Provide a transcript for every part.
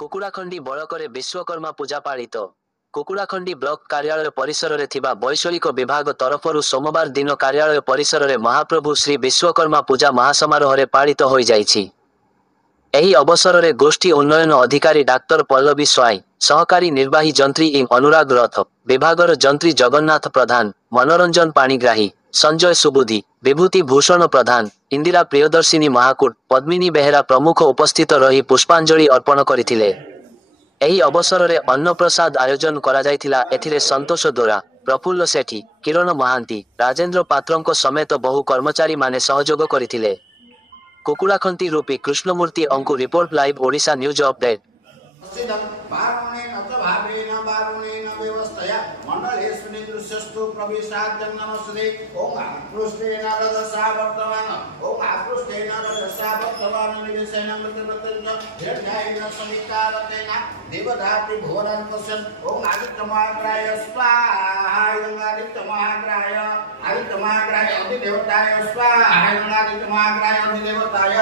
କୁକୁଡ଼ାଖଣ୍ଡି ବଳକରେ ବିଶ୍ୱକର୍ମା ପୂଜା ପାଳିତ। କୁକୁଡ଼ାଖଣ୍ଡି ବ୍ଲକ କାର୍ଯ୍ୟାଳୟ ପରିସରରେ ଥିବା ବୈଷୟିକ ବିଭାଗ ତରଫରୁ ସୋମବାର ଦିନ କାର୍ଯ୍ୟାଳୟ ପରିସରରେ ମହାପ୍ରଭୁ ଶ୍ରୀ ବିଶ୍ୱକର୍ମା ପୂଜା ମହାସମାରୋହରେ ପାଳିତ ହୋଇଯାଇଛି। ଏହି ଅବସରରେ ଗୋଷ୍ଠୀ ଉନ୍ନୟନ ଅଧିକାରୀ ଡାକ୍ତର ପଲ୍ଲବୀ ସ୍ୱାଇଁ, ସହକାରୀ ନିର୍ବାହୀ ଯନ୍ତ୍ରୀ ଅନୁରାଗ ରଥ, ବିଭାଗର ଯନ୍ତ୍ରୀ ଜଗନ୍ନାଥ ପ୍ରଧାନ, ମନୋରଞ୍ଜନ ପାଣିଗ୍ରାହୀ, ସଞ୍ଜୟ ସୁବୁଦ୍ଧି, ବିଭୂତି ଭୂଷଣ ପ୍ରଧାନ, ଇନ୍ଦିରା ପ୍ରିୟଦର୍ଶିନୀ ମହାକୁଡ଼, ପଦ୍ମିନୀ ବେହେରା ପ୍ରମୁଖ ଉପସ୍ଥିତ ରହି ପୁଷ୍ପାଞ୍ଜଳି ଅର୍ପଣ କରିଥିଲେ। ଏହି ଅବସରରେ ଅନ୍ନପ୍ରସାଦ ଆୟୋଜନ କରାଯାଇଥିଲା। ଏଥିରେ ସନ୍ତୋଷ ଦୋରା, ପ୍ରଫୁଲ୍ଲ ସେଠୀ, କିରଣ ମହାନ୍ତି, ରାଜେନ୍ଦ୍ର ପାତ୍ରଙ୍କ ସମେତ ବହୁ କର୍ମଚାରୀମାନେ ସହଯୋଗ କରିଥିଲେ। କୁକୁଡ଼ାଖଣ୍ଡି ରୂପୀ କୃଷ୍ଣମୂର୍ତ୍ତି ଅଙ୍କୁ report live Odisha news update. देवधात्री भुवनं पश्यन् ओम आदित्यमाग्राय स्वाहा आदित्यमाग्राय आदित्यमाग्राय अधिदेवताय स्वाहा आदित्यमाग्राय अधिदेवताय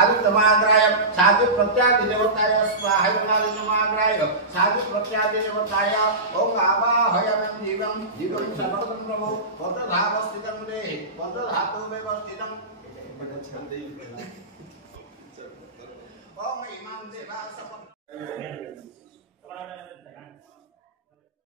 आदित्यमाग्राय साधु प्रत्यादि देवताय स्वाहा आदित्यमाग्राय साधु प्रत्यादि देवताय ओम आवाहयामि जीवं जीवं सर्वं प्रभो पदधावस्थितं देहि पदधातु व्यवस्थितं ओम इमां देवा